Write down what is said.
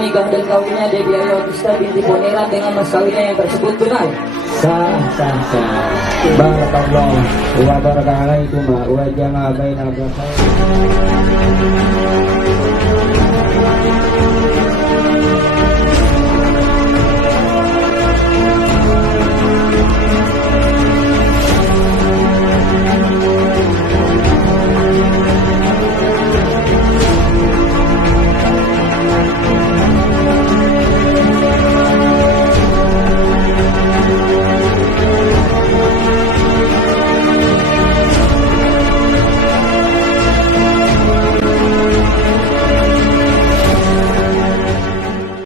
nikah dan kawinnya Debbie Ayotista binti Poniran dengan mas kawinnya yang tersebut tunai? Sah, sah, sah. Barakallah wa baraka alaikuma wa jama'a baina